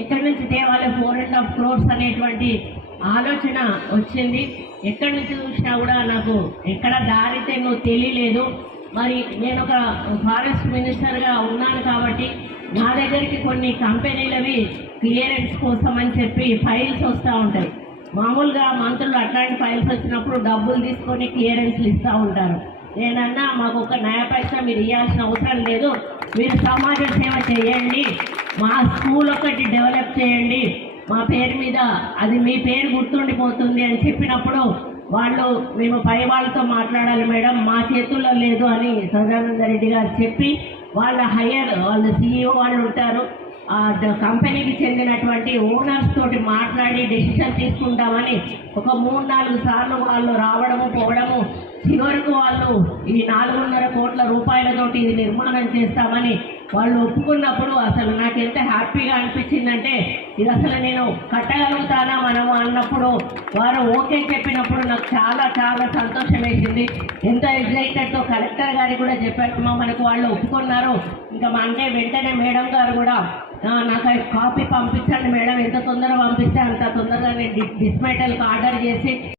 ఎక్కడి నుంచి తేవాలి 4.5 crores అనేటువంటి ఆలోచన వచ్చింది. ఎక్కడి నుంచి చూసినా కూడా నాకు ఎక్కడ దారితే నువ్వు తెలియలేదు. మరి నేను ఒక ఫారెస్ట్ మినిస్టర్గా ఉన్నాను కాబట్టి నా దగ్గరికి కొన్ని కంపెనీలవి క్లియరెన్స్ కోసం అని చెప్పి ఫైల్స్ వస్తూ ఉంటాయి. మామూలుగా మంత్రులు అట్లాంటి ఫైల్స్ వచ్చినప్పుడు డబ్బులు తీసుకొని క్లియరెన్స్లు ఇస్తూ ఉంటారు. నేనన్నా మాకు ఒక నయా పైసా మీరు ఇవ్వాల్సిన అవసరం లేదు, మీరు సమాజ సేవ చేయండి, మా స్కూల్ ఒకటి డెవలప్ చేయండి, మా పేరు మీద అది మీ పేరు గుర్తుండిపోతుంది అని చెప్పినప్పుడు వాళ్ళు మేము పై వాళ్ళతో మాట్లాడాలి మేడం, మా చేతుల్లో లేదు అని సదానంద రెడ్డి గారు చెప్పి వాళ్ళు CEO వాళ్ళు ఉంటారు, కంపెనీకి చెందినటువంటి ఓనర్స్ తోటి మాట్లాడి డెసిషన్ తీసుకుంటామని ఒక 3-4 సార్లు వాళ్ళు రావడము పోవడము, చివరకు వాళ్ళు ఈ 4.5 కోట్ల రూపాయలతోటి ఇది నిర్మాణం చేస్తామని వాళ్ళు ఒప్పుకున్నప్పుడు అసలు నాకు ఎంత హ్యాపీగా అనిపించిందంటే ఇది అసలు నేను కట్టగలుగుతానా మనము అన్నప్పుడు వారు ఓకే చెప్పినప్పుడు నాకు చాలా చాలా సంతోషం వేసింది. ఎంతో ఎగ్జైటెడ్తో కలెక్టర్ గారికి కూడా చెప్పారు, మనకు వాళ్ళు ఒప్పుకున్నారు. ఇంకా అంటే వెంటనే మేడం గారు కూడా నాకు కాపీ పంపించండి మేడం, ఎంత తొందరగా పంపిస్తే అంత తొందరగా నేను డిస్మెటల్కి ఆర్డర్ చేసి